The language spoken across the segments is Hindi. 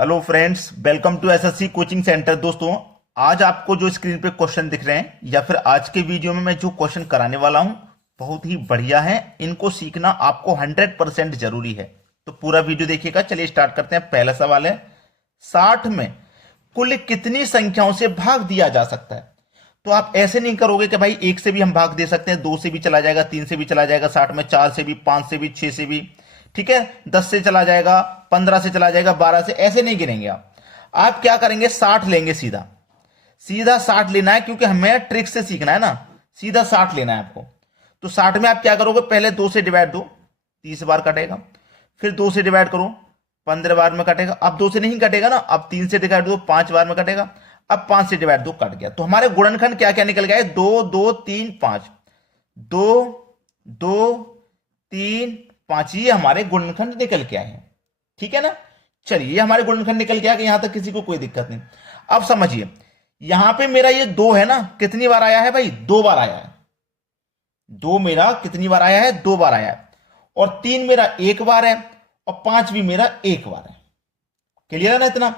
Hello friends, welcome to SSC coaching centre. दोस्तों, आज आपको जो स्क्रीन पे क्वेश्चन दिख रहे हैं या फिर आज के वीडियो में मैं जो क्वेश्चन कराने वाला हूं बहुत ही बढ़िया है। इनको सीखना आपको 100% जरूरी है। तो पूरा वीडियो देखिएगा। चलिए स्टार्ट करते हैं। पहला सवाल है, 60 में कुल कितनी संख्याओं से भाग दिया जा सकता है? तो आप ऐसे नहीं करोगे कि भाई एक से भी हम भाग दे सकते हैं, दो से भी चला जाएगा, तीन से भी चला जाएगा, 60 में चार से भी, पांच से भी, छह से भी, ठीक है, 10 से चला जाएगा, 15 से चला जाएगा, 12 से, ऐसे नहीं गिनेंगे आप क्या करेंगे, 60 लेंगे। सीधा सीधा 60 लेना है, क्योंकि हमें ट्रिक से सीखना है ना। सीधा 60 लेना है आपको। तो 60 में आप क्या करोगे, पहले 2 से डिवाइड दो, 30 बार कटेगा। फिर 2 से डिवाइड करो, 15 बार में कटेगा। अब 2 से नहीं कटेगा ना, अब 3 से डिवाइड दो, 5 बार में कटेगा। अब 5 से डिवाइड दो, कट गया। तो हमारे गुणनखंड क्या क्या निकल गया, 2 2 3 5, 2 2 3 5, ये हमारे गुणनखंड निकल के आए हैं। ठीक है ना। चलिए, ये हमारे गुणनखंड निकल के आ गए, यहां तक किसी को कोई दिक्कत नहीं। अब समझिए, यहां पे मेरा ये 2 है ना, कितनी बार आया है भाई, 2 बार आया है। 2 मेरा कितनी बार आया है, 2 बार आया है। और 3 मेरा 1 बार है, और 5 भी मेरा 1 बार है। क्लियर है ना इतना।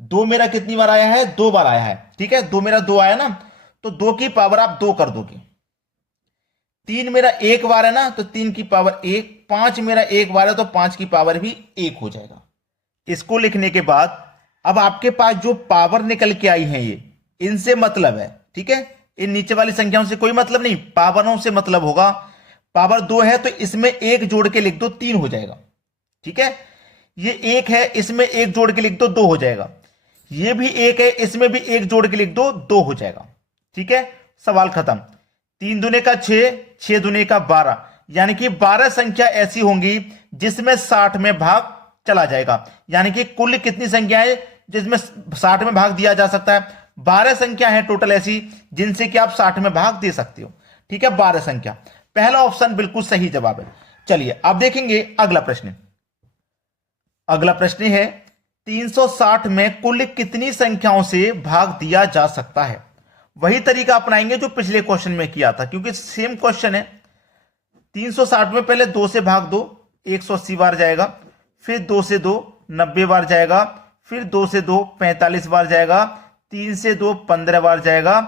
2 मेरा कितनी बार आया है, 2 बार आया है। ठीक है, 2 मेरा 2 आया ना, तो 2 की पावर आप 2 कर दोगे। 3 मेरा 1 बार है ना, तो 3 की पावर 1। 5 मेरा 1 बार है, तो 5 की पावर भी 1 हो जाएगा। इसको लिखने के बाद अब आपके पास जो पावर निकल के आई है, ये इनसे मतलब है। ठीक है, इन नीचे वाली संख्याओं से कोई मतलब नहीं, पावरों से मतलब होगा। पावर 2 है तो इसमें 1 जोड़ के लिख दो, 3 हो जाएगा। ठीक है, ये 1 है, इसमें 1 जोड़ के लिख दो, 2 हो जाएगा। ये भी 1 है, इसमें भी 1 जोड़ के लिख दो, 2 हो जाएगा। ठीक है, सवाल खत्म। 3 दूने का 6, 6 दूने का 12, यानी कि 12 संख्या ऐसी होंगी जिसमें 60 में भाग चला जाएगा। यानी कि कुल कितनी संख्या है जिसमें 60 में भाग दिया जा सकता है? 12 संख्या है टोटल ऐसी जिनसे कि आप 60 में भाग दे सकते हो। ठीक है, 12 संख्या। पहला ऑप्शन बिल्कुल सही जवाब है। चलिए अब देखेंगे अगला प्रश्न। अगला प्रश्न है, 360 में कुल कितनी संख्याओं से भाग दिया जा सकता है? वही तरीका अपनाएंगे जो पिछले क्वेश्चन में किया था, क्योंकि सेम क्वेश्चन है। 360 में पहले 2 से भाग दो, 180 बार जाएगा। फिर 2 से 2 90 बार जाएगा। फिर 2 से 2 45 बार जाएगा। 3 से 2 15 बार जाएगा।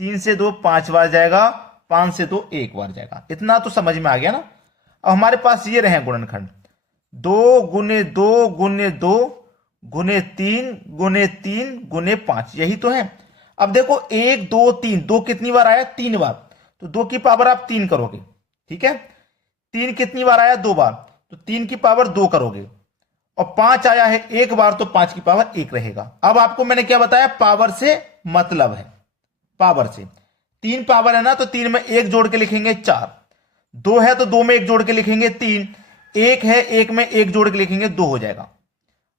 3 से 2 5 बार जाएगा। 5 से 2 1 बार जाएगा। इतना तो समझ में आ गया ना। अब हमारे पास ये रहे गुणनखंड, 2 गुने 2 गुने 2 गुने 3 गुने 3 गुने 5, यही तो है। अब देखो 1 2 3, 2 कितनी बार आया, 3 बार, तो 2 की पावर आप 3 करोगे। ठीक है, 3 कितनी बार आया, 2 बार, तो 3 की पावर 2 करोगे। और 5 आया है 1 बार, तो 5 की पावर 1 रहेगा। अब आपको मैंने क्या बताया, पावर से मतलब है। पावर से 3 पावर है ना, तो 3 में 1 जोड़ के लिखेंगे 4। 2 है तो 2 में 1 जोड़ के लिखेंगे 3। 1 है, 1 में 1 जोड़ के लिखेंगे 2 हो जाएगा।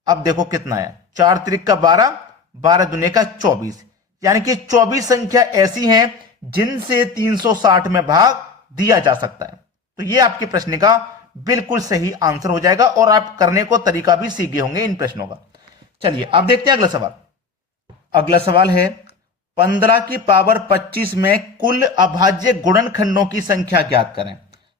अब देखो कितना है, 4 त्रिक का 12, 12 दुने का 24, यानी कि 24 संख्या ऐसी हैं जिनसे 360 में भाग दिया जा सकता है। तो ये आपके प्रश्न का बिल्कुल सही आंसर हो जाएगा, और आप करने को तरीका भी सीख गए होंगे इन प्रश्नों का। चलिए अब देखते हैं अगला सवाल। अगला सवाल है, 15 की पावर 25 में कुल अभाज्य गुणनखंडों की संख्या ज्ञात करें।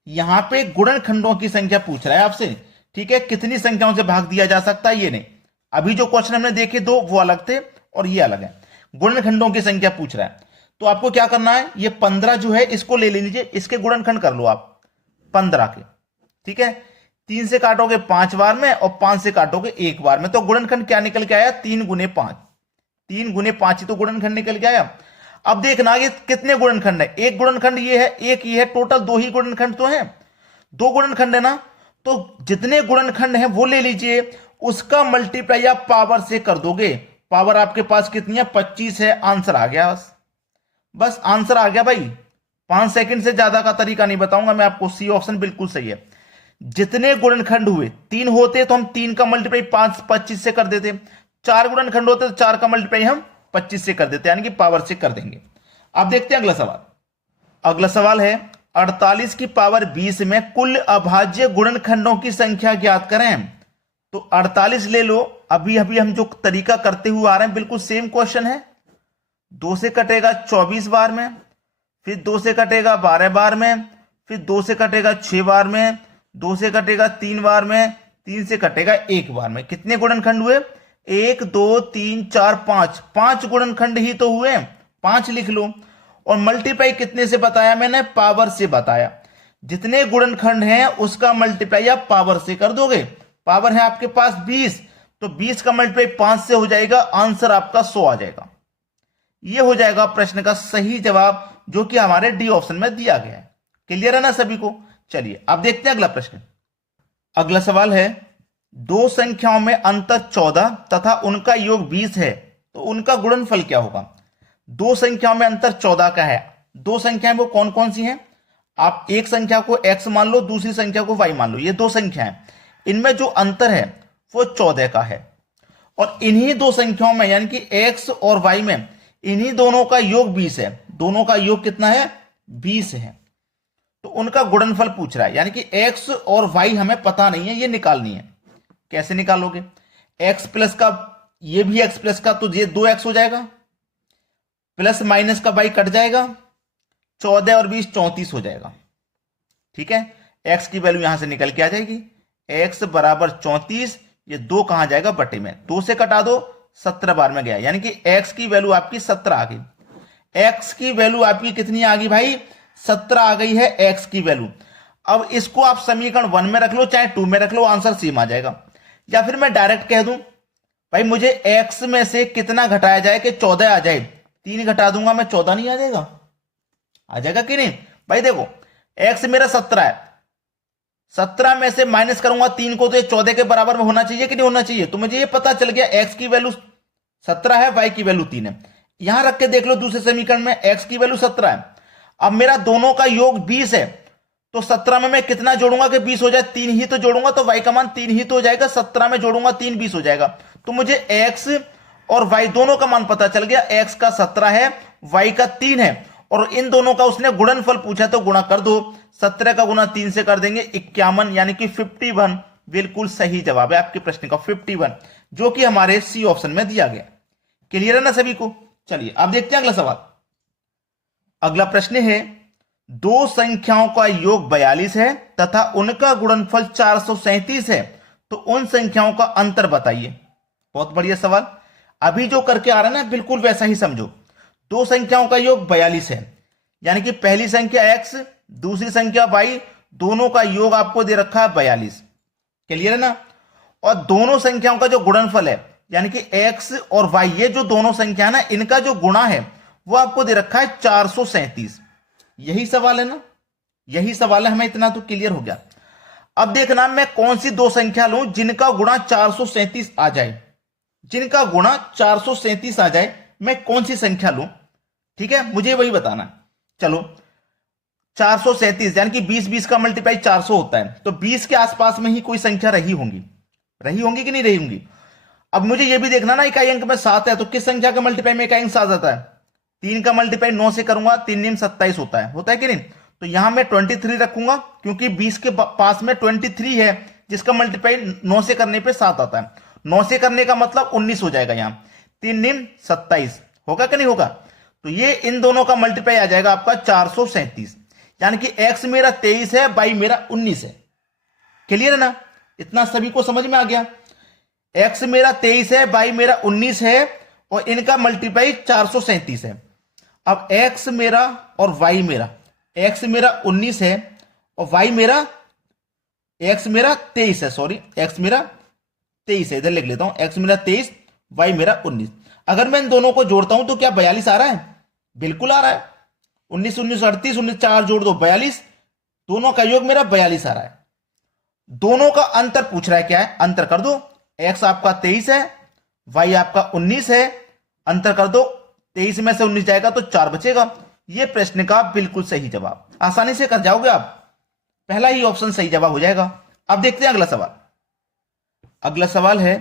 यहां पे गुणनखंडों की संख्या पूछ रहा है आपसे। ठीक है, कितनी संख्याओं से भाग दिया जा सकता है, ये नहीं। अभी जो क्वेश्चन हमने देखे दो वो अलग थे और ये अलग है। गुणनखंडों की संख्या पूछ रहा है, तो आपको क्या करना है, ये 15 जो है इसको ले लीजिए, इसके गुणनखंड कर लो आप 15 के। ठीक है, 3 से काटोगे 5 बार में, और 5 से काटोगे 1 बार में, तो गुणनखंड क्या निकल के आया, 3 गुने 5। 3 गुने 5 ही तो गुणनखंड निकल के आया। अब देखना ये कितने गुणनखंड है, एक गुणनखंड ये है, एक ये है, टोटल 2 ही गुणनखंड तो है। 2 गुणनखंड है ना, तो जितने गुणनखंड है वो ले लीजिए, उसका मल्टीप्लाई आप पावर से कर दोगे। पावर आपके पास कितनी है, 25 है। आंसर आ गया, बस आंसर आ गया भाई। 5 सेकंड से ज्यादा का तरीका नहीं बताऊंगा मैं आपको। सी ऑप्शन बिल्कुल सही है। जितने गुणनखंड हुए, 3 होते तो हम 3 का मल्टीप्लाई 25 से कर देते। 4 गुणनखंड होते तो 4 का मल्टीप्लाई हम 25 से कर देते, यानी कि पावर से कर देंगे। अब देखते हैं अगला सवाल। अगला सवाल है, 48 की पावर 20 में कुल अभाज्य गुणनखंडों की संख्या ज्ञात करें। तो 48 ले लो, अभी अभी हम जो तरीका करते हुए आ रहे हैं बिल्कुल सेम क्वेश्चन है। 2 से कटेगा 24 बार में, फिर 2 से कटेगा 12 बार में, फिर 2 से कटेगा 6 बार में, 2 से कटेगा 3 बार में, 3 से कटेगा 1 बार में। कितने गुणनखंड हुए, 1 2 3 4 5, 5 गुणनखंड ही तो हुए, 5 लिख लो। और मल्टीप्लाई कितने से बताया मैंने? पावर से बताया। जितने गुणनखंड हैं उसका मल्टीप्लाई आप पावर से कर दोगे। पावर है आपके पास 20, तो 20 का मल्टीप्लाई 5 से हो जाएगा, आंसर आपका 100 आ जाएगा। यह हो जाएगा प्रश्न का सही जवाब, जो कि हमारे डी ऑप्शन में दिया गया है। क्लियर है ना सभी को? चलिए अब देखते हैं अगला प्रश्न। अगला सवाल है, दो संख्याओं में अंतर 14 तथा उनका योग 20 है, तो उनका गुणनफल क्या होगा? दो संख्याओं में अंतर 14 का है। दो संख्याएं वो कौन कौन सी हैं? आप एक संख्या को x मान लो, दूसरी संख्या को y मान लो। ये दो संख्याएं, इनमें जो अंतर है वो 14 का है। और इन्हीं दो संख्याओं में यानी कि x और y में इन्हीं दोनों का योग 20 है। दोनों का योग कितना है? 20 है। तो उनका गुणनफल पूछ रहा है, यानी कि x और y हमें पता नहीं है, ये निकालनी है। कैसे निकालोगे? x प्लस का ये भी x प्लस का, तो ये 2x हो जाएगा, प्लस माइनस का y कट जाएगा, 14 और 20 34 हो जाएगा। ठीक है, x की वैल्यू यहां से निकल के आ जाएगी, x बराबर 34। ये 2 कहां जाएगा? बटे में 2 से कटा दो, 17 बार में गया, यानी कि x की वैल्यू आपकी 17 आ गई। x की वैल्यू आपकी कितनी आ गई भाई? 17 आ गई है x की वैल्यू। अब इसको आप समीकरण 1 में रख लो चाहे 2 में रख लो, आंसर सेम आ जाएगा। या फिर मैं डायरेक्ट कह दूं भाई मुझे x में से कितना घटाया जाए कि 14 आ जाए? 3 घटा दूंगा मैं, 14 नहीं आ जाएगा? आ जाएगा कि नहीं भाई? देखो x मेरा 17 है, 17 में से माइनस करूंगा 3 को, तो ये 14 के बराबर में होना चाहिए कि नहीं होना चाहिए? तो मुझे ये पता चल गया x की वैल्यू 17 है, y की वैल्यू 3 है। यहां रख के देख लो दूसरे समीकरण में, x की वैल्यू 17 है। अब मेरा दोनों का योग 20 है, तो 17 में मैं कितना जोड़ूंगा कि 20 हो जाए? 3 ही तो जोड़ूंगा, तो y का मान 3 ही तो हो जाएगा। 17 में जोड़ूंगा 3, 20 हो जाएगा। तो मुझे x और y दोनों का मान पता चल गया। x का 17 है, y का 3 है, और इन दोनों का उसने गुणनफल पूछा, तो गुणा कर दो। 17 का गुणा 3 से कर देंगे 51, यानी कि 51 बिल्कुल सही जवाब है आपके प्रश्न का, 51, जो कि हमारे सी ऑप्शन में दिया गया। क्लियर है ना सभी को? चलिए अब देखते हैं अगला सवाल। अगला प्रश्न है, दो संख्याओं का योग 42 है तथा उनका गुणनफल 437 है, तो उन संख्याओं का अंतर बताइए। बहुत बढ़िया सवाल। अभी जो करके आ रहा है ना, बिल्कुल वैसा ही समझो। दो संख्याओं का योग 42 है, यानी कि पहली संख्या x, दूसरी संख्या y, दोनों का योग आपको दे रखा है 42। क्लियर है ना? और दोनों संख्याओं का जो गुणनफल है, यानी कि x और y, ये जो दोनों संख्या है ना, इनका जो गुणा है वो आपको दे रखा है 437। यही सवाल है ना? यही सवाल है, हमें इतना तो क्लियर हो गया। अब देखना मैं कौन सी दो संख्या लूं जिनका गुणा 437 आ जाए। जिनका गुणा 437 आ जाए, मैं कौन सी संख्या लूं? ठीक है, मुझे वही बताना। चलो 437 यानी कि 20 का मल्टीप्लाई 400 होता है, तो 20 के आसपास में ही कोई संख्या रही होंगी कि नहीं रही होंगी। अब मुझे यह भी देखना ना, इकाई अंक में 7 है, तो किस संख्या का मल्टीप्लाई में इकाई अंक 7 आता है? 3 का मल्टीप्लाई 9 से करूंगा, 3 निम 27 होता है कि नहीं? तो यहां मैं 23 रखूंगा, क्योंकि 20 के पास में 23 है, जिसका मल्टीप्लाई 9 से करने पे 7 आता है। 9 से करने का मतलब 19 हो जाएगा। यहां 3 निम 27 होगा कि नहीं होगा? तो ये इन दोनों का मल्टीप्लाई आ जाएगा आपका 437, यानी कि x मेरा 23 है, y मेरा 19 है। क्लियर है ना? इतना सभी को समझ में आ गया? x मेरा 23 है, y मेरा 19 है, और इनका मल्टीप्लाई 437 है। अब x मेरा और y मेरा, x मेरा 19 है और y मेरा, x मेरा 23 है, सॉरी x मेरा 23 है, इधर लिख लेता हूं, x मेरा 23, y मेरा 19। अगर मैं इन दोनों को जोड़ता हूं तो क्या 42 आ रहा है? बिल्कुल आ रहा है। 19 19 38, 19 4 जोड़ दो 42, दोनों का योग मेरा 42 आ रहा है। दोनों का अंतर पूछ रहा है, क्या है? अंतर कर दो। x आपका 23 है, y आपका 19 है, अंतर कर दो, 23 में से 19 जाएगा तो 4 बचेगा। यह प्रश्न का बिल्कुल सही जवाब, आसानी से कर जाओगे आप, पहला ही ऑप्शन सही जवाब हो जाएगा। अब देखते हैं अगला सवाल। अगला सवाल है,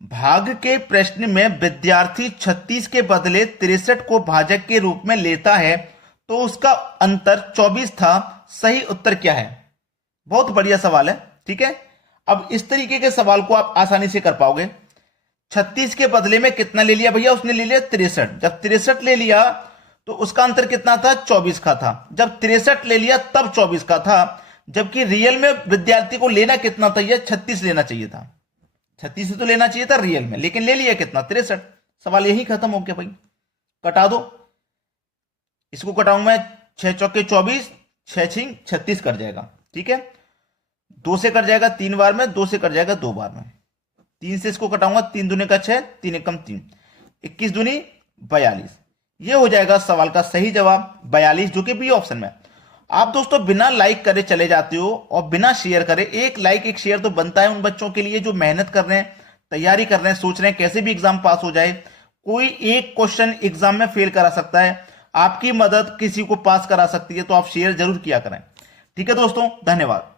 भाग के प्रश्न में विद्यार्थी 36 के बदले 63 को भाजक के रूप में लेता है, तो उसका अंतर 24 था, सही उत्तर क्या है? बहुत बढ़िया सवाल है। ठीक है, अब इस तरीके के सवाल को आप आसानी से कर पाओगे। 36 के बदले में कितना ले लिया भैया? उसने ले लिया 63। जब 63 ले लिया तो उसका अंतर कितना था? 24 का था। जब 63 ले लिया तब 24 का था, जबकि रियल में विद्यार्थी को लेना कितना था? 36 लेना चाहिए था। 36 से तो लेना चाहिए था रियल में, लेकिन ले लिया कितना, 63। सवाल यही खत्म हो गया भाई। कटा दो, इसको कटाऊं मैं, 6 चौके 24, 6 छिंग 36 कर जाएगा। ठीक है, 2 से कट जाएगा 3 बार में, 2 से कट जाएगा 2 बार में। 3 से इसको कटाऊंगा, 3 दूनी का 6, 3 एकम 3, 21 दूनी 42। ये हो जाएगा सवाल का सही जवाब 42, जो कि बी ऑप्शन में। आप दोस्तों बिना लाइक करे चले जाते हो और बिना शेयर करे। एक लाइक एक शेयर तो बनता है उन बच्चों के लिए जो मेहनत कर रहे हैं, तैयारी कर रहे हैं, सोच रहे हैं कैसे भी एग्जाम पास हो जाए। कोई एक क्वेश्चन एग्जाम में फेल करा सकता है, आपकी मदद किसी को पास करा सकती है, तो आप शेयर जरूर किया करें। ठीक है दोस्तों, धन्यवाद।